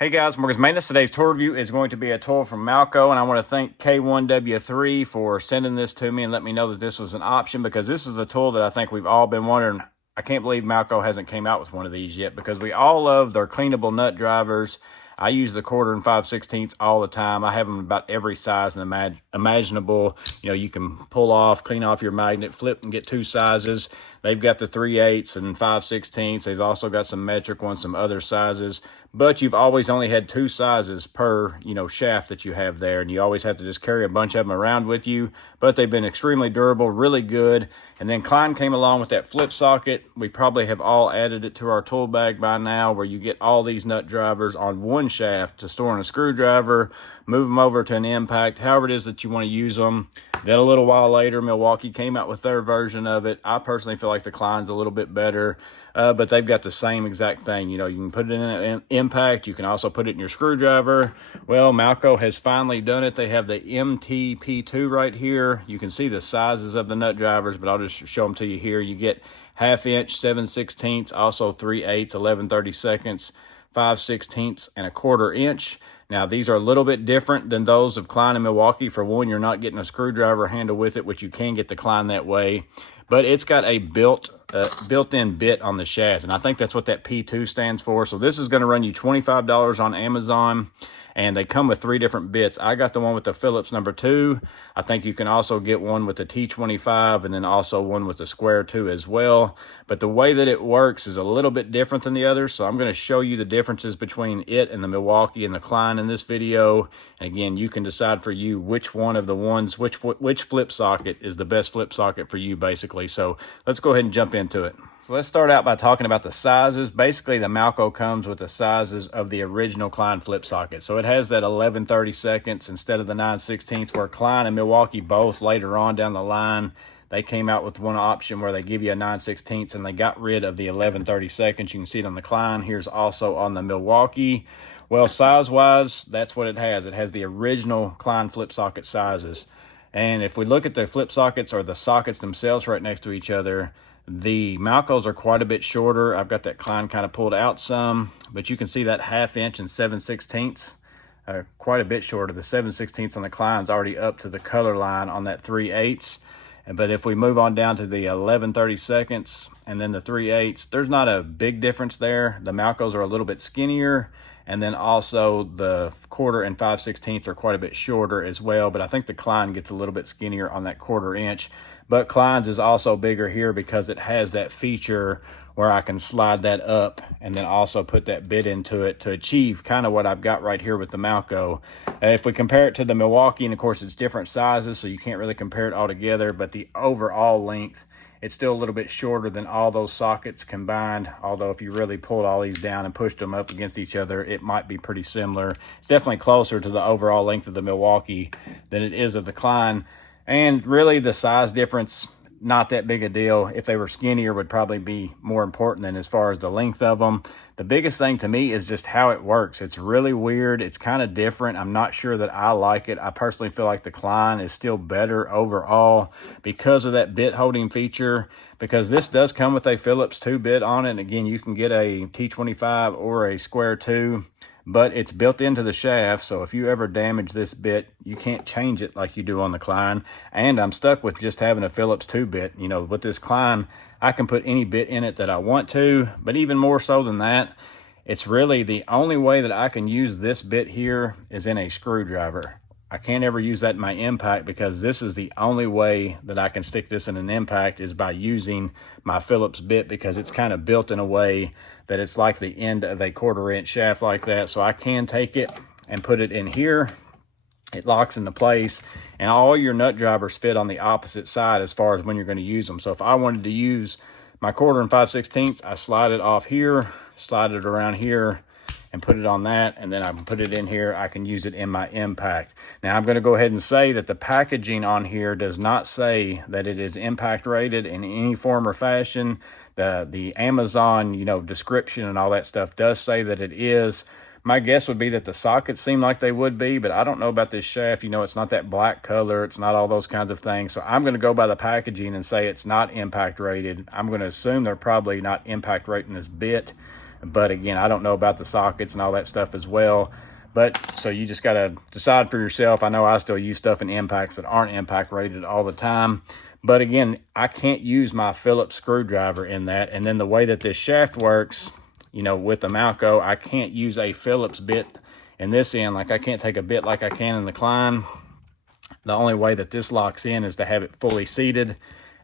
Hey guys, Morgan's Maintenance. Today's tool review is going to be a tool from Malco, and I want to thank K1W3 for sending this to me and let me know that this was an option, because this is a tool that I think we've all been wondering. I can't believe Malco hasn't came out with one of these yet, because we all love their cleanable nut drivers. I use the 1/4 and 5/16 all the time. I have them about every size and imaginable. You know, you can pull off, clean off your magnet, flip and get two sizes. They've got the 3/8 and 5/16. They've also got some metric ones, some other sizes. But you've always only had two sizes per, shaft that you have there. And you always have to just carry a bunch of them around with you. But they've been extremely durable, really good. And then Klein came along with that flip socket. We probably have all added it to our tool bag by now, where you get all these nut drivers on one shaft to store in a screwdriver, move them over to an impact, however it is that you want to use them. Then a little while later, Milwaukee came out with their version of it. I personally feel like the Klein's a little bit better, but they've got the same exact thing. You can put it in an impact. You can also put it in your screwdriver. Well, Malco has finally done it. They have the MTP2 right here. You can see the sizes of the nut drivers, but I'll just show them to you here. You get 1/2 inch, 7/16, also 3/8, 11/32, 5/16, and 1/4 inch. Now, these are a little bit different than those of Klein and Milwaukee. For one, you're not getting a screwdriver handle with it, which you can get the Klein that way. But it's got a built-in bit on the shaft, and I think that's what that P2 stands for. So this is going to run you $25 on Amazon, and they come with 3 different bits. I got the one with the Phillips #2. I think you can also get one with the T25, and then also one with the square 2 as well. But the way that it works is a little bit different than the others, so I'm going to show you the differences between it and the Milwaukee and the Klein in this video. And again, you can decide for you which one of the ones, which flip socket is the best flip socket for you, basically. So let's go ahead and jump into it. So let's start out by talking about the sizes. Basically, the Malco comes with the sizes of the original Klein flip socket. So it has that 11/32 instead of the 9/16, where Klein and Milwaukee both later on down the line, they came out with one option where they give you a 9/16, and they got rid of the 11/32. You can see it on the Klein. Here's also on the Milwaukee. Well, size-wise, that's what it has. It has the original Klein flip socket sizes. And if we look at the flip sockets, or the sockets themselves right next to each other, the Malcos are quite a bit shorter. I've got that Klein kind of pulled out some, but you can see that 1/2 inch and 7/16 are quite a bit shorter. The 7/16 on the Klein's already up to the color line on that 3/8. But if we move on down to the 11/32 and then the 3/8, there's not a big difference there. The Malcos are a little bit skinnier, and then also the 1/4 and 5/16 are quite a bit shorter as well. But I think the Klein gets a little bit skinnier on that 1/4 inch. But Klein's is also bigger here because it has that feature where I can slide that up and then also put that bit into it to achieve kind of what I've got right here with the Malco. If we compare it to the Milwaukee, and of course it's different sizes, so you can't really compare it all together, but the overall length, it's still a little bit shorter than all those sockets combined. Although if you really pulled all these down and pushed them up against each other, it might be pretty similar. It's definitely closer to the overall length of the Milwaukee than it is of the Klein. And really, the size difference, not that big a deal. If they were skinnier, would probably be more important than as far as the length of them. The biggest thing to me is just how it works. It's really weird. It's kind of different. I'm not sure that I like it. I personally feel like the Klein is still better overall because of that bit holding feature, because this does come with a Phillips 2 bit on it. And again, you can get a T25 or a square 2. But it's built into the shaft, so if you ever damage this bit, you can't change it like you do on the Klein. And I'm stuck with just having a Phillips 2 bit. With this Klein, I can put any bit in it that I want to, but even more so than that, it's really the only way that I can use this bit here is in a screwdriver. I can't ever use that in my impact, because this is the only way that I can stick this in an impact is by using my Phillips bit, because it's kind of built in a way that it's like the end of a 1/4 inch shaft like that. So I can take it and put it in here. It locks into place, and all your nut drivers fit on the opposite side as far as when you're going to use them. So if I wanted to use my 1/4 and 5/16, I slide it off here, slide it around here, and put it on that, and then I can put it in here. I can use it in my impact. Now, I'm going to go ahead and say that the packaging on here does not say that it is impact rated in any form or fashion. The Amazon, description and all that stuff does say that it is. My guess would be that the sockets seem like they would be, but I don't know about this shaft. It's not that black color. It's not all those kinds of things. So I'm going to go by the packaging and say it's not impact rated. I'm going to assume they're probably not impact rating this bit. But again, I don't know about the sockets and all that stuff as well. But so you just got to decide for yourself. I know I still use stuff in impacts that aren't impact rated all the time. But again, I can't use my Phillips screwdriver in that. And then the way that this shaft works, you know, with the Malco, I can't use a Phillips bit in this end. Like I can't take a bit like I can in the Klein. The only way that this locks in is to have it fully seated.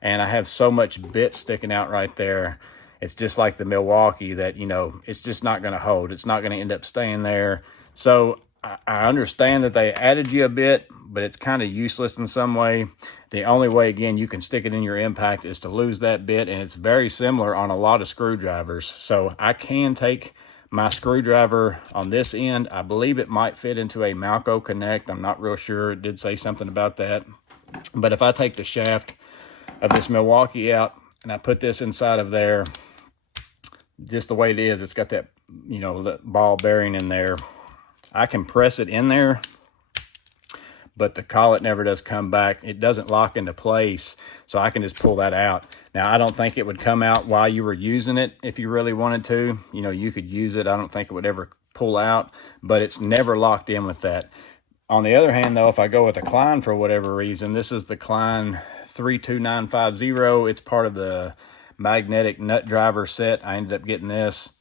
And I have so much bit sticking out right there. It's just like the Milwaukee that, you know, it's just not going to hold. It's not going to end up staying there. So I understand that they added you a bit, but it's kind of useless in some way. The only way, again, you can stick it in your impact is to lose that bit, and it's very similar on a lot of screwdrivers. So I can take my screwdriver on this end. I believe it might fit into a Malco Connect. I'm not real sure. It did say something about that. But if I take the shaft of this Milwaukee out and I put this inside of there, just the way it is, it's got that, you know, the ball bearing in there. I can press it in there, but the collet never does come back. It doesn't lock into place, so I can just pull that out. Now, I don't think it would come out while you were using it if you really wanted to. You know, you could use it. I don't think it would ever pull out, but it's never locked in with that. On the other hand, though, if I go with a Klein for whatever reason, this is the Klein 32950. It's part of the magnetic nut driver set. I ended up getting this.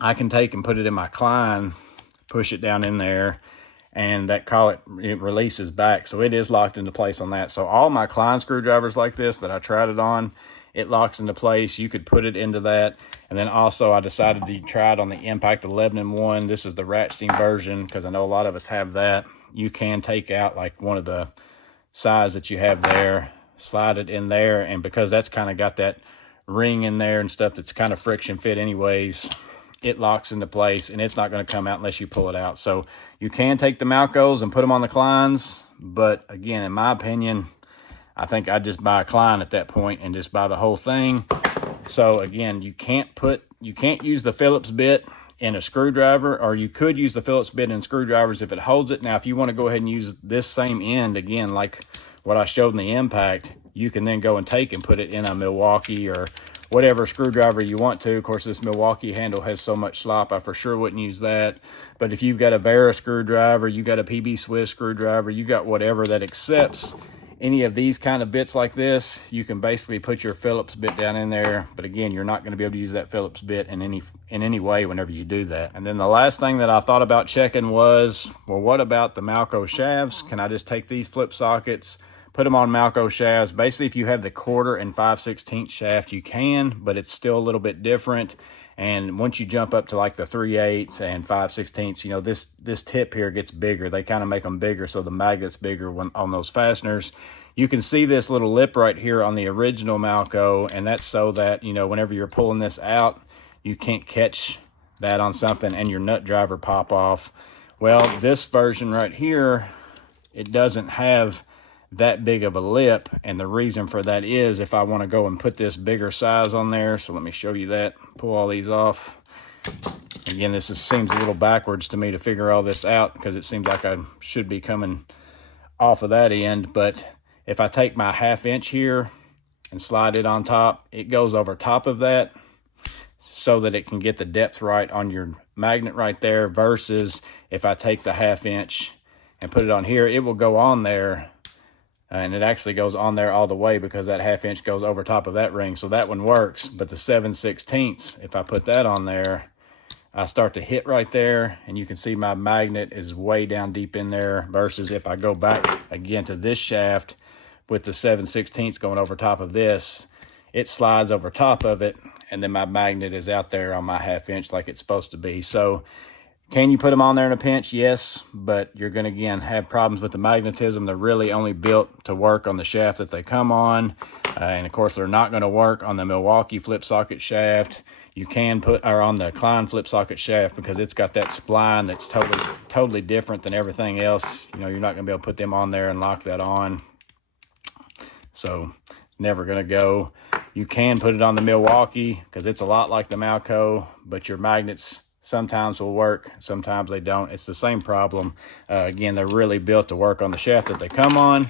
I can take and put it in my Klein, push it down in there, and that collet, it releases back. So it is locked into place on that. So all my Klein screwdrivers like this that I tried it on, it locks into place. You could put it into that. And then also I decided to try it on the Impact 11-in-1. This is the ratcheting version because I know a lot of us have that. You can take out like one of the size that you have there, slide it in there, and because that's kind of got that ring in there and stuff that's kind of friction fit anyways, it locks into place and it's not going to come out unless you pull it out. So you can take the Malcos and put them on the Kleins, but again, in my opinion, I think I'd just buy a Klein at that point and just buy the whole thing. So again, you can't use the Phillips bit in a screwdriver, or you could use the Phillips bit in screwdrivers if it holds it. Now, if you want to go ahead and use this same end again, like what I showed in the Impact, you can then go and take and put it in a Milwaukee or whatever screwdriver you want to. Of course, this Milwaukee handle has so much slop, I for sure wouldn't use that. But if you've got a Vera screwdriver, you got a PB Swiss screwdriver, you got whatever that accepts any of these kind of bits like this, you can basically put your Phillips bit down in there. But again, you're not going to be able to use that Phillips bit in any way whenever you do that. And then the last thing that I thought about checking was, well, what about the Malco shafts? Can I just take these flip sockets, put them on Malco shafts? Basically, if you have the 1/4 and 5/16 shaft, you can, but it's still a little bit different. And once you jump up to like the 3/8 and 5/16, you know, this tip here gets bigger. They kind of make them bigger, so the magnet's bigger on those fasteners. You can see this little lip right here on the original Malco, and that's so that, you know, whenever you're pulling this out, you can't catch that on something and your nut driver pop off. Well, this version right here, it doesn't have that big of a lip, and the reason for that is if I want to go and put this bigger size on there. So let me show you that. Pull all these off. Again, this seems a little backwards to me to figure all this out because it seems like I should be coming off of that end. But if I take my 1/2 inch here and slide it on top, it goes over top of that so that it can get the depth right on your magnet right there, versus if I take the 1/2 inch and put it on here, it will go on there. And it actually goes on there all the way because that 1/2 inch goes over top of that ring. So that one works. But the 7/16, if I put that on there, I start to hit right there. And you can see my magnet is way down deep in there. Versus if I go back again to this shaft with the 7/16 going over top of this, it slides over top of it. And then my magnet is out there on my 1/2 inch like it's supposed to be. So can you put them on there in a pinch? Yes, but you're going to, again, have problems with the magnetism. They're really only built to work on the shaft that they come on. And, of course, they're not going to work on the Milwaukee flip socket shaft. You can put, or on the Klein flip socket shaft, because it's got that spline that's totally different than everything else. You know, you're not going to be able to put them on there and lock that on. So, never going to go. You can put it on the Milwaukee because it's a lot like the Malco, but your magnets sometimes will work, sometimes they don't. It's the same problem. Again, they're really built to work on the shaft that they come on.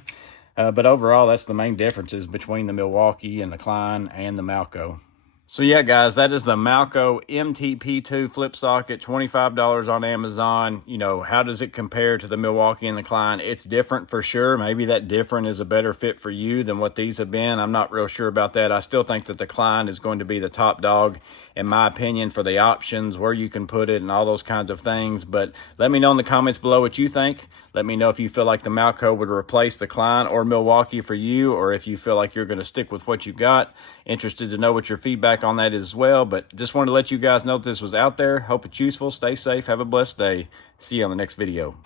But overall, that's the main differences between the Milwaukee and the Klein and the Malco. So yeah, guys, that is the Malco MTP2 flip socket, $25 on Amazon. You know, how does it compare to the Milwaukee and the Klein? It's different for sure. Maybe that different is a better fit for you than what these have been. I'm not real sure about that. I still think that the Klein is going to be the top dog, in my opinion, for the options, where you can put it and all those kinds of things. But let me know in the comments below what you think. Let me know if you feel like the Malco would replace the Klein or Milwaukee for you, or if you feel like you're going to stick with what you got. Interested to know what your feedback on that is as well. But just wanted to let you guys know that this was out there. Hope it's useful. Stay safe. Have a blessed day. See you on the next video.